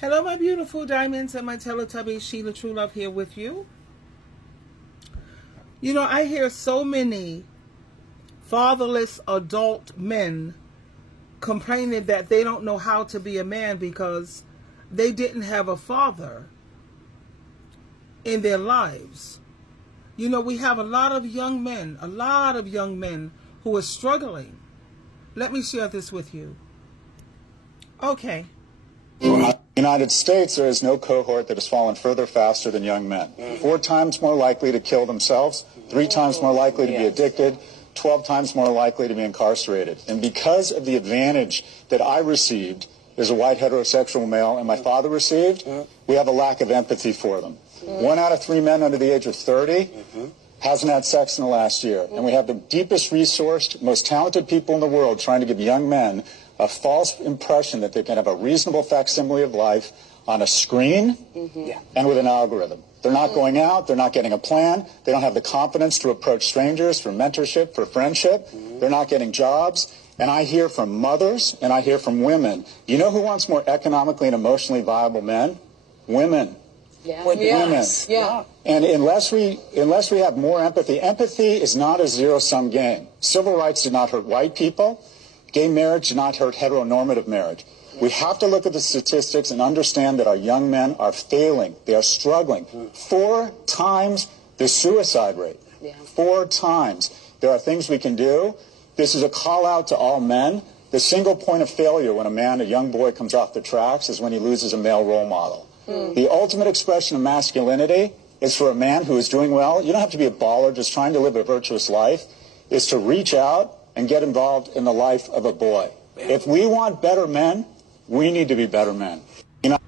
Hello, my beautiful diamonds and my Teletubbies. SheilaTruelove here with you. You know, I hear so many fatherless adult men complaining that they don't know how to be a man because they didn't have a father in their lives. You know, we have a lot of young men who are struggling. Let me share this with you. Okay. In the United States, there is no cohort that has fallen further faster than young men. 4 times more likely to kill themselves, 3 times more likely to be addicted, 12 times more likely to be incarcerated. And because of the advantage that I received as a white heterosexual male and my father received, we have a lack of empathy for them. 1 out of 3 men under the age of 30 hasn't had sex in the last year. And we have the deepest resourced, most talented people in the world trying to give young men a false impression that they can have a reasonable facsimile of life on a screen and with an algorithm. They're not going out. They're not getting a plan. They don't have the confidence to approach strangers for mentorship, for friendship. They're not getting jobs. And I hear from mothers and I hear from women. You know who wants more economically and emotionally viable men? Women. Yeah. Women. Yeah. And unless we have more empathy, empathy is not a zero-sum game. Civil rights did not hurt white people. Gay marriage did not hurt heteronormative marriage. We have to look at the statistics and understand that our young men are failing. They are struggling. 4 times the suicide rate. 4 times. There are things we can do. This is a call out to all men. The single point of failure when a young boy comes off the tracks is when he loses a male role model. The ultimate expression of masculinity is for a man who is doing well. You don't have to be a baller just trying to live a virtuous life. Is to reach out and get involved in the life of a boy. If we want better men, we need to be better men. You know?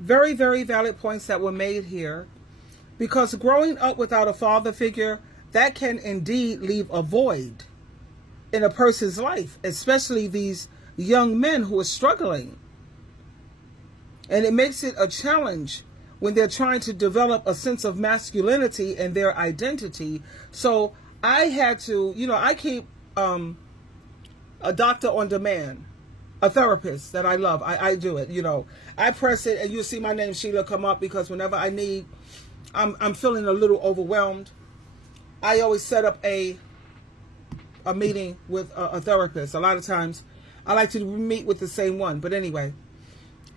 Very, very valid points that were made here. Because growing up without a father figure, that can indeed leave a void in a person's life, especially these young men who are struggling. And it makes it a challenge when they're trying to develop a sense of masculinity and their identity. So I had to, you know, I keep a doctor on demand, a therapist that I love. I do it, you know. I press it and you'll see my name, Sheila, come up because whenever I need, I'm feeling a little overwhelmed. I always set up a meeting with a therapist. A lot of times I like to meet with the same one. But anyway,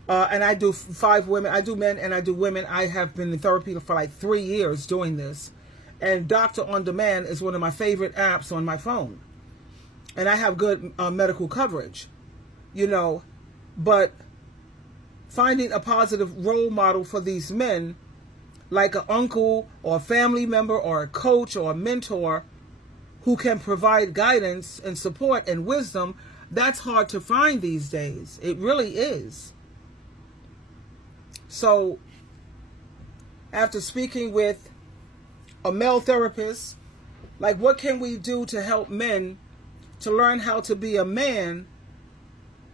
and I do 5 women. I do men and I do women. I have been in therapy for like 3 years doing this. And Doctor on Demand is one of my favorite apps on my phone. And I have good medical coverage, you know. But finding a positive role model for these men, like an uncle or a family member or a coach or a mentor who can provide guidance and support and wisdom, that's hard to find these days. It really is. So after speaking with a male therapist, like what can we do to help men to learn how to be a man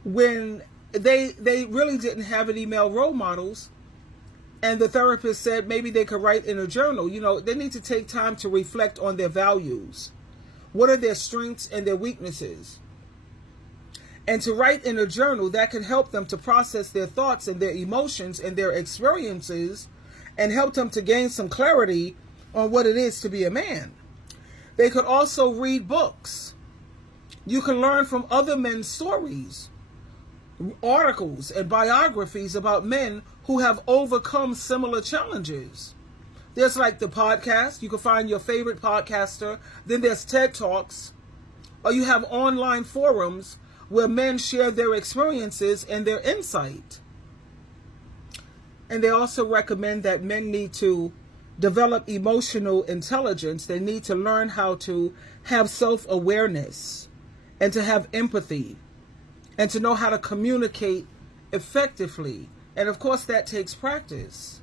when they really didn't have any male role models? And the therapist said maybe they could write in a journal. You know, they need to take time to reflect on their values. What are their strengths and their weaknesses? And to write in a journal that can help them to process their thoughts and their emotions and their experiences and help them to gain some clarity on what it is to be a man. They could also read books. You can learn from other men's stories, articles and biographies about men who have overcome similar challenges. There's like the podcast. You can find your favorite podcaster. Then there's TED Talks. Or you have online forums where men share their experiences and their insight. And they also recommend that men need to develop emotional intelligence. They need to learn how to have self-awareness and to have empathy and to know how to communicate effectively. And of course, that takes practice.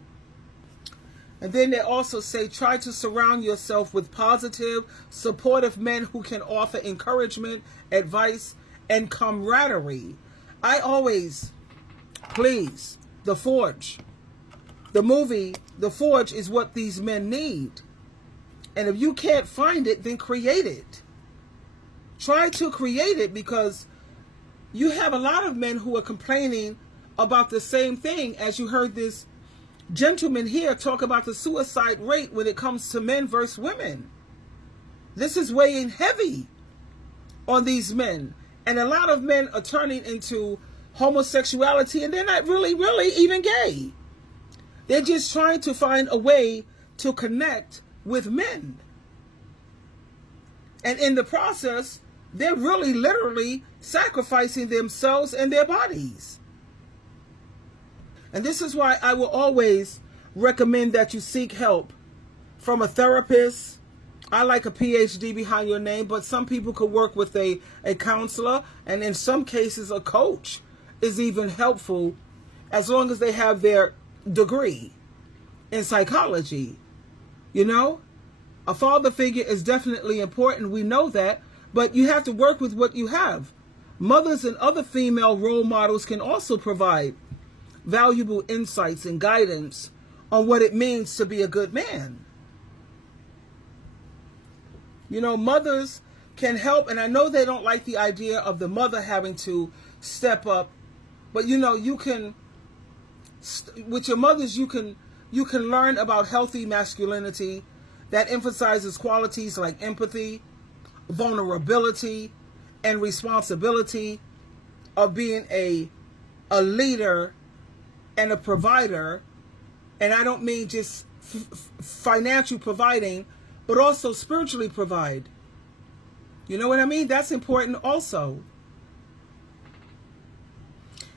And then they also say, try to surround yourself with positive, supportive men who can offer encouragement, advice, and camaraderie. I always, please, The Forge. The movie, The Forge, is what these men need. And if you can't find it, then create it. Try to create it, because you have a lot of men who are complaining about the same thing as you heard this gentleman here talk about the suicide rate when it comes to men versus women. This is weighing heavy on these men. And a lot of men are turning into homosexuality, and they're not really even gay. They're just trying to find a way to connect with men. And in the process, they're really literally sacrificing themselves and their bodies. And this is why I will always recommend that you seek help from a therapist. I like a PhD behind your name, but some people could work with a counselor, and in some cases a coach is even helpful, as long as they have their degree in psychology. You know, a father figure is definitely important. We know that, but you have to work with what you have. Mothers and other female role models can also provide valuable insights and guidance on what it means to be a good man. You know, mothers can help, and I know they don't like the idea of the mother having to step up, but you know, you can, with your mothers, you can learn about healthy masculinity that emphasizes qualities like empathy, vulnerability, and responsibility of being a leader and a provider. And I don't mean just financial providing, but also spiritually provide. You know what I mean? That's important also.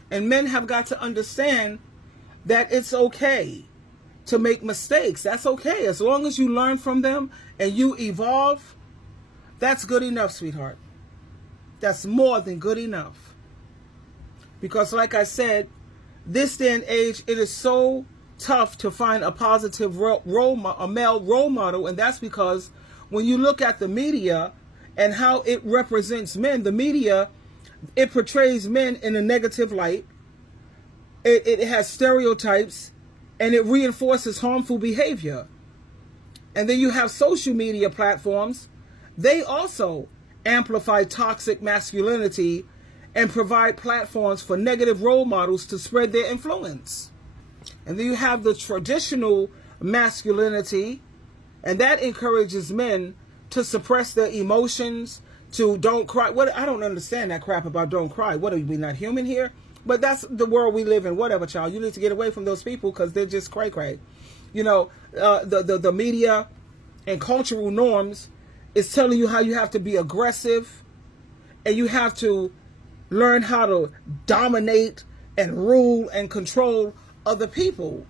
And men have got to understand that it's okay to make mistakes. That's okay. As long as you learn from them and you evolve, that's good enough, sweetheart. That's more than good enough. Because like I said, this day and age, it is so tough to find a positive male role model, and that's because when you look at the media and how it represents men, the media, it portrays men in a negative light. It has stereotypes, and it reinforces harmful behavior. And then you have social media platforms. They also amplify toxic masculinity and provide platforms for negative role models to spread their influence. And then you have the traditional masculinity, and that encourages men to suppress their emotions, to don't cry. What, I don't understand that crap about don't cry. What, are we not human here? But that's the world we live in. Whatever, child. You need to get away from those people because they're just cray-cray. You know, the media and cultural norms is telling you how you have to be aggressive, and you have to learn how to dominate and rule and control other people.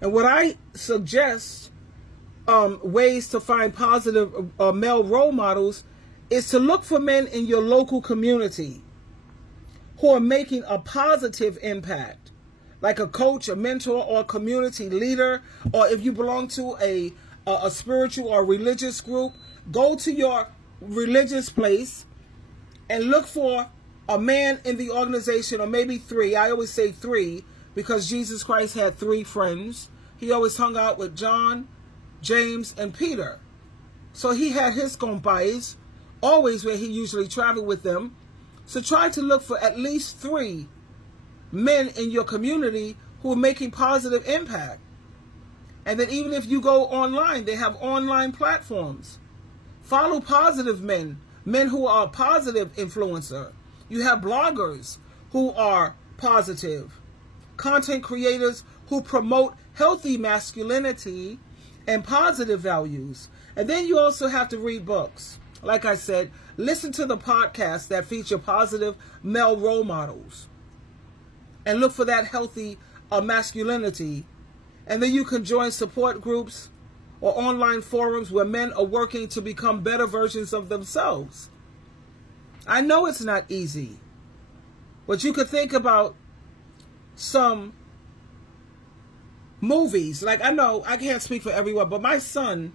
And what I suggest, ways to find positive male role models, is to look for men in your local community who are making a positive impact, like a coach, a mentor, or a community leader. Or if you belong to a spiritual or religious group, go to your religious place and look for a man in the organization, or maybe three. I always say three because Jesus Christ had three friends. He always hung out with John, James, and Peter. So he had his compais, always where he usually traveled with them. So try to look for at least three men in your community who are making positive impact. And then even if you go online, they have online platforms. Follow positive men who are a positive influencer. You have bloggers who are positive, content creators who promote healthy masculinity and positive values. And then you also have to read books. Like I said, listen to the podcasts that feature positive male role models and look for that healthy masculinity. And then you can join support groups or online forums where men are working to become better versions of themselves. I know it's not easy, but you could think about some movies. Like, I know I can't speak for everyone, but my son,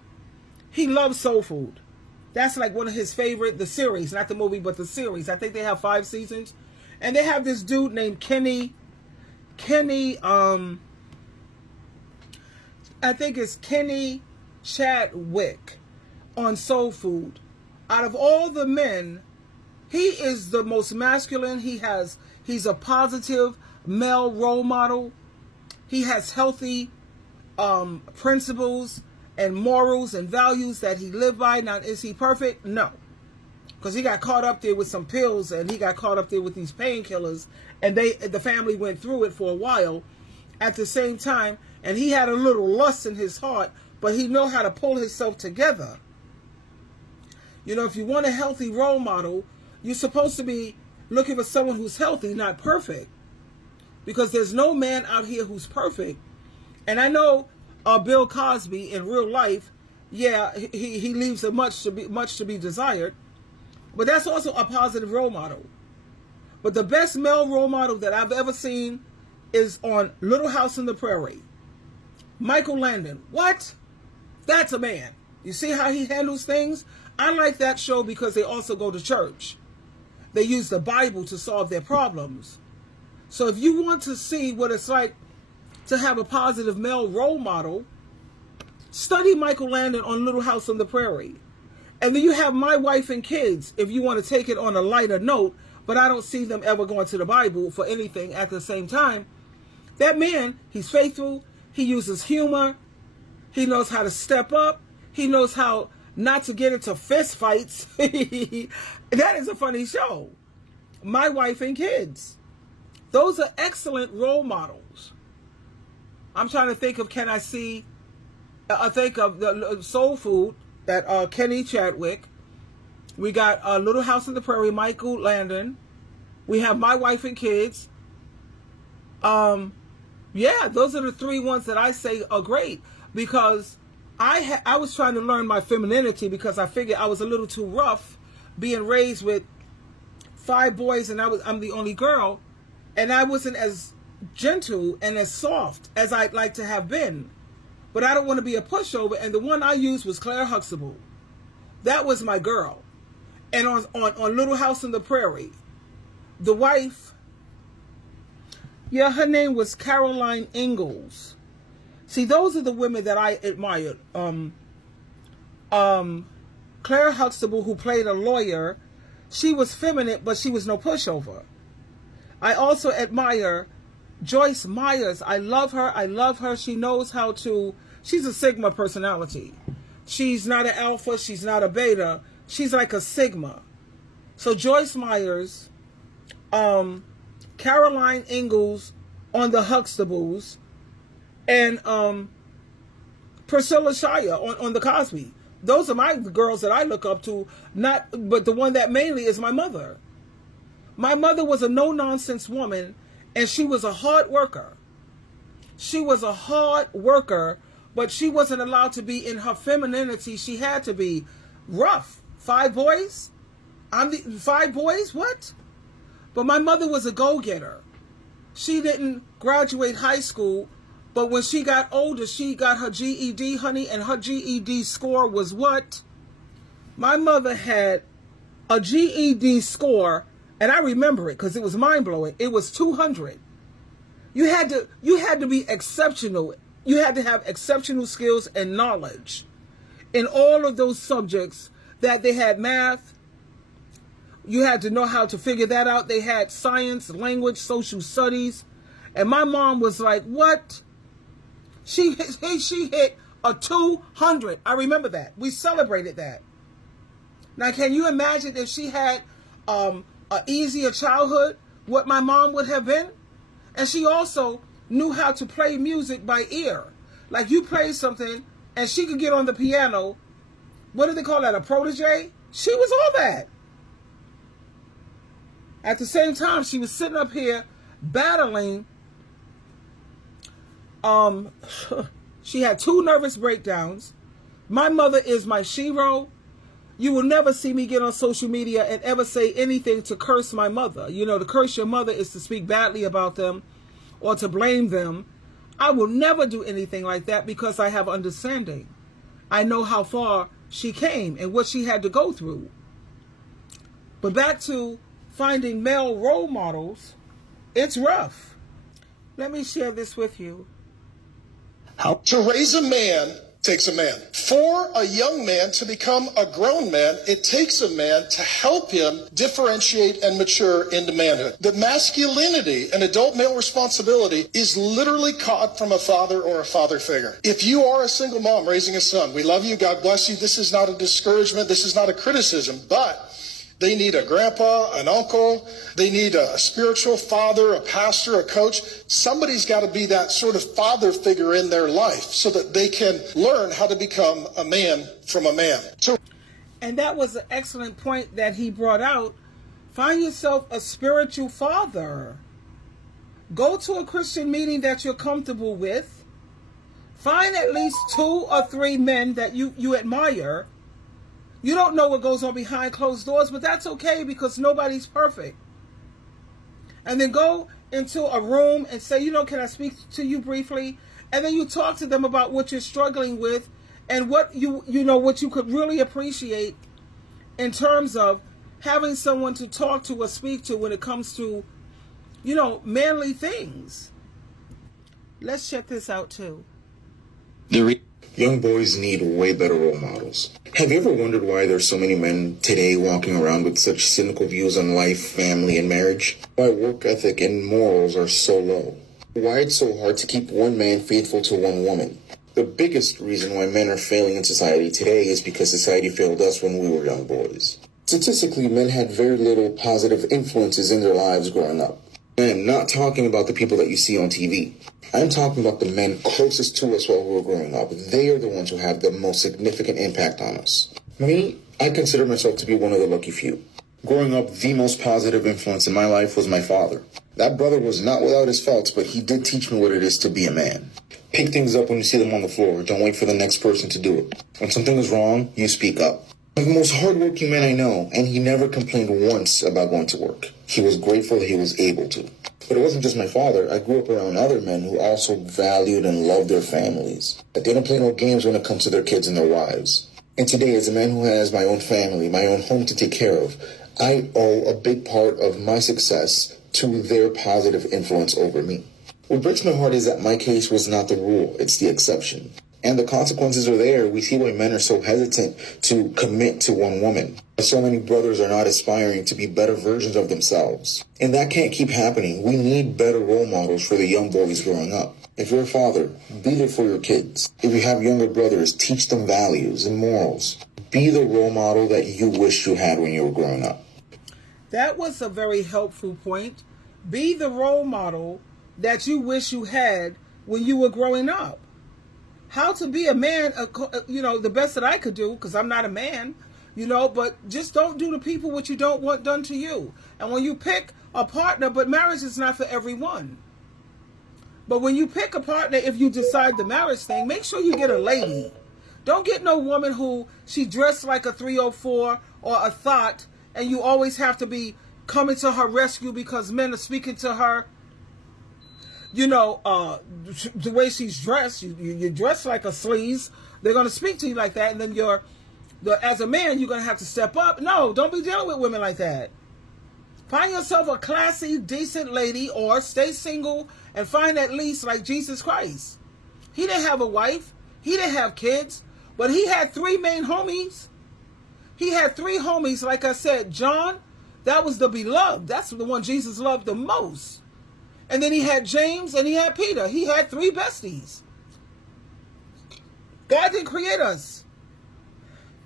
he loves soul food. That's like one of his favorite, the series, not the movie, but the series. I think they have 5 seasons. And they have this dude named Kenny, I think it's Kenny Chadwick on Soul Food. Out of all the men, he is the most masculine. He's a positive, male role model. He has healthy principles and morals and values that he lived by. Now, is he perfect? No. Because he got caught up there with some pills, and he got caught up there with these painkillers, and the family went through it for a while at the same time, and he had a little lust in his heart, but he know how to pull himself together. You know, if you want a healthy role model, you're supposed to be looking for someone who's healthy, not perfect. Because there's no man out here who's perfect. And I know Bill Cosby in real life, yeah, he leaves much to be desired. But that's also a positive role model. But the best male role model that I've ever seen is on Little House on the Prairie. Michael Landon. What? That's a man. You see how he handles things? I like that show because they also go to church. They use the Bible to solve their problems. So if you want to see what it's like to have a positive male role model, study Michael Landon on Little House on the Prairie. And then you have My Wife and Kids, if you want to take it on a lighter note, but I don't see them ever going to the Bible for anything at the same time. That man, he's faithful, he uses humor, he knows how to step up, he knows how not to get into fist fights. That is a funny show. My Wife and Kids. Those are excellent role models. I'm trying to think of, think of the Soul Food, that Kenny Chadwick. We got Little House on the Prairie, Michael Landon. We have My Wife and Kids. Yeah, those are the three ones that I say are great, because I was trying to learn my femininity, because I figured I was a little too rough, being raised with 5 boys and I'm the only girl, and I wasn't as gentle and as soft as I'd like to have been. But I don't want to be a pushover, and the one I used was Claire Huxtable. That was my girl. And on Little House on the Prairie, the wife, yeah, her name was Caroline Ingalls. See, those are the women that I admired. Claire Huxtable, who played a lawyer, she was feminine, but she was no pushover. I also admire Joyce Myers. I love her. I love her. She knows how to, she's a Sigma personality. She's not an alpha. She's not a beta. She's like a Sigma. So Joyce Myers, Caroline Ingalls on the Huxtables, and Priscilla Shire on the Cosby. Those are my girls that I look up to, but the one that mainly is my mother. My mother was a no-nonsense woman, and she was a hard worker. She was a hard worker, but she wasn't allowed to be in her femininity. She had to be rough. 5 boys? 5 boys? What? But my mother was a go-getter. She didn't graduate high school, but when she got older, she got her GED, honey, and her GED score was what? My mother had a GED score, and I remember it because it was mind-blowing. It was 200. You had to be exceptional. You had to have exceptional skills and knowledge in all of those subjects. That they had math. You had to know how to figure that out. They had science, language, social studies. And my mom was like, what? She hit a 200. I remember that. We celebrated that. Now, can you imagine if she had an easier childhood, what my mom would have been? And she also knew how to play music by ear. Like, you play something, and she could get on the piano. What do they call that, a protege? She was all that. At the same time, she was sitting up here battling. She had 2 nervous breakdowns. My mother is my shero. You will never see me get on social media and ever say anything to curse my mother. You know, to curse your mother is to speak badly about them or to blame them. I will never do anything like that because I have understanding. I know how far she came and what she had to go through. But back to finding male role models, it's rough. Let me share this with you. How to raise a man Takes a man. For a young man to become a grown man, it takes a man to help him differentiate and mature into manhood. The masculinity and adult male responsibility is literally caught from a father or a father figure. If you are a single mom raising a son, we love you, God bless you. This is not a discouragement, this is not a criticism, but they need a grandpa, an uncle. They need a spiritual father, a pastor, a coach. Somebody's got to be that sort of father figure in their life so that they can learn how to become a man from a man. And that was an excellent point that he brought out. Find yourself a spiritual father. Go to a Christian meeting that you're comfortable with. Find at least 2 or 3 men that you admire. You don't know what goes on behind closed doors, but that's okay because nobody's perfect. And then go into a room and say, can I speak to you briefly? And then you talk to them about what you're struggling with and what what you could really appreciate in terms of having someone to talk to or speak to when it comes to, manly things. Let's check this out too. Young boys need way better role models. Have you ever wondered why there's so many men today walking around with such cynical views on life, family, and marriage? Why work ethic and morals are so low? Why it's so hard to keep one man faithful to one woman? The biggest reason why men are failing in society today is because society failed us when we were young boys. Statistically, men had very little positive influences in their lives growing up. I am not talking about the people that you see on TV. I'm talking about the men closest to us while we were growing up. They are the ones who have the most significant impact on us. Me, I consider myself to be one of the lucky few. Growing up, the most positive influence in my life was my father. That brother was not without his faults, but he did teach me what it is to be a man. Pick things up when you see them on the floor. Don't wait for the next person to do it. When something is wrong, you speak up. He's the most hardworking man I know, and he never complained once about going to work. He was grateful that he was able to. But it wasn't just my father. I grew up around other men who also valued and loved their families. But they don't play no games when it comes to their kids and their wives. And today, as a man who has my own family, my own home to take care of, I owe a big part of my success to their positive influence over me. What breaks my heart is that my case was not the rule, it's the exception. And the consequences are there. We see why men are so hesitant to commit to one woman. So many brothers are not aspiring to be better versions of themselves. And that can't keep happening. We need better role models for the young boys growing up. If you're a father, be there for your kids. If you have younger brothers, teach them values and morals. Be the role model that you wish you had when you were growing up. That was a very helpful point. Be the role model that you wish you had when you were growing up. How to be a man, the best that I could do, because I'm not a man, but just don't do to people what you don't want done to you. And when you pick a partner, but marriage is not for everyone. But when you pick a partner, if you decide the marriage thing, make sure you get a lady. Don't get no woman who she dressed like a 304 or a thought, and you always have to be coming to her rescue because men are speaking to her. The way she's dressed, you dress like a sleaze. They're going to speak to you like that, and then as a man, you're going to have to step up. No, don't be dealing with women like that. Find yourself a classy, decent lady, or stay single and find at least like Jesus Christ. He didn't have a wife. He didn't have kids, but he had 3 main homies. He had 3 homies, like I said. John, that was the beloved. That's the one Jesus loved the most. And then he had James and he had Peter. He had 3 besties. God didn't create us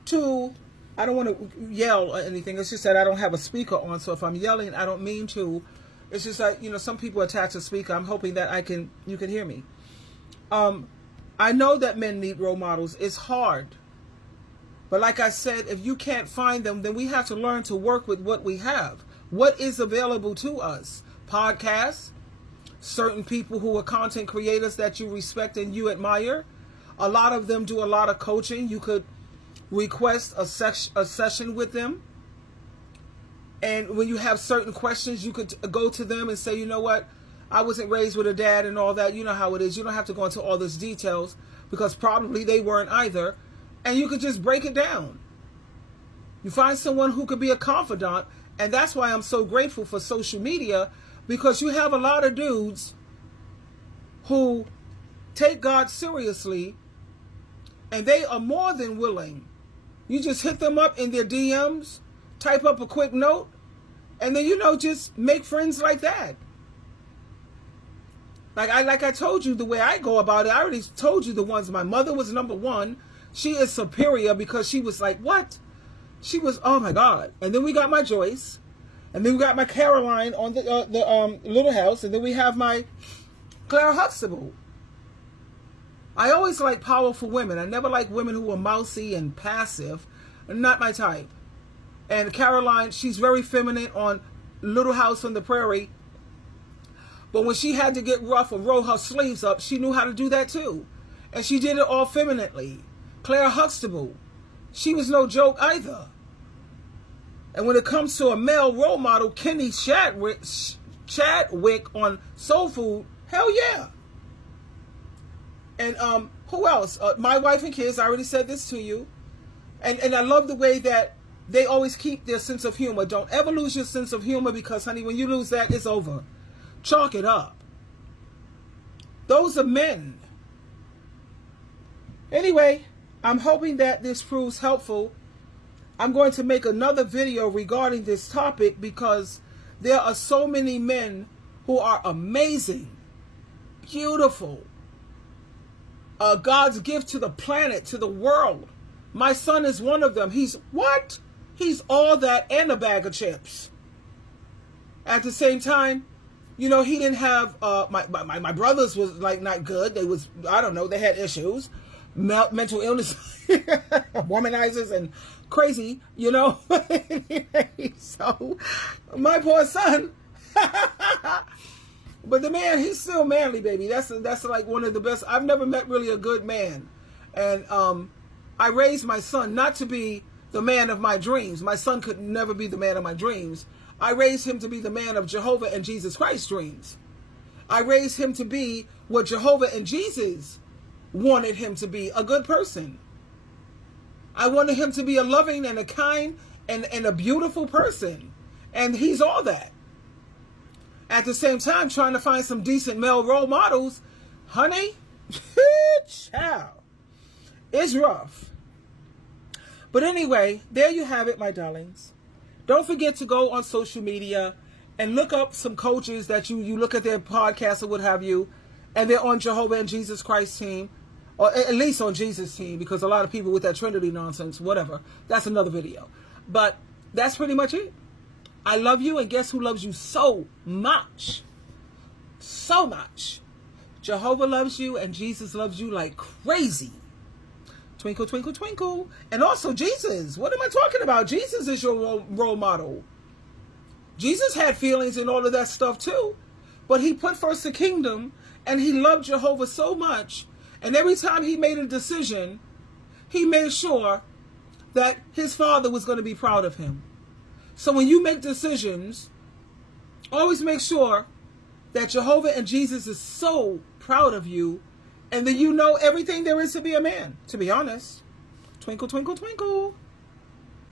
to, I don't want to yell or anything. It's just that I don't have a speaker on. So if I'm yelling, I don't mean to. It's just like, some people attach a speaker. I'm hoping that you can hear me. I know that men need role models. It's hard. But like I said, if you can't find them, then we have to learn to work with what we have. What is available to us? Podcasts. Certain people who are content creators that you respect and you admire. A lot of them do a lot of coaching. You could request a session with them. And when you have certain questions, you could go to them and say, you know what? I wasn't raised with a dad and all that. You know how it is. You don't have to go into all those details because probably they weren't either. And you could just break it down. You find someone who could be a confidant. And that's why I'm so grateful for social media, because you have a lot of dudes who take God seriously And they are more than willing. You just hit them up in their DMs, type up a quick note, and then, just make friends like that. Like I told you the way I go about it. I already told you the ones. My mother was number one. She is superior because she was like, what? She was, oh my God. And then we got my Joyce. And then we got my Caroline on the Little House. And then we have my Claire Huxtable. I always like powerful women. I never like women who are mousy and passive. Not my type. And Caroline, she's very feminine on Little House on the Prairie. But when she had to get rough or roll her sleeves up, she knew how to do that too. And she did it all femininely. Claire Huxtable, she was no joke either. And when it comes to a male role model, Kenny Chadwick on Soul Food, hell yeah. And who else? My Wife and Kids, I already said this to you. And I love the way that they always keep their sense of humor. Don't ever lose your sense of humor because, honey, when you lose that, it's over. Chalk it up. Those are men. Anyway, I'm hoping that this proves helpful. I'm going to make another video regarding this topic because there are so many men who are amazing, beautiful, God's gift to the planet, to the world. My son is one of them. He's what? He's all that and a bag of chips. At the same time, he didn't have, my brothers was like not good. They was, I don't know, they had issues, mental illness, womanizers and crazy, So, my poor son, but the man, he's still manly, baby. That's like one of the best. I've never met really a good man. And I raised my son not to be the man of my dreams. My son could never be the man of my dreams. I raised him to be the man of Jehovah and Jesus Christ's dreams. I raised him to be what Jehovah and Jesus wanted him to be, a good person. I wanted him to be a loving and a kind and a beautiful person. And he's all that. At the same time, trying to find some decent male role models, honey, child, it's rough. But anyway, there you have it, my darlings. Don't forget to go on social media and look up some coaches that you look at their podcasts or what have you, and they're on Jehovah and Jesus Christ team, or at least on Jesus team, because a lot of people with that Trinity nonsense, whatever, that's another video. But that's pretty much it. I love you, and guess who loves you so much? So much. Jehovah loves you, and Jesus loves you like crazy. Twinkle, twinkle, twinkle. And also Jesus. What am I talking about? Jesus is your role model. Jesus had feelings and all of that stuff too. But he put first the kingdom, and he loved Jehovah so much. And every time he made a decision, he made sure that his father was going to be proud of him. So when you make decisions, always make sure that Jehovah and Jesus is so proud of you, and that you know everything there is to be a man, to be honest. Twinkle, twinkle, twinkle.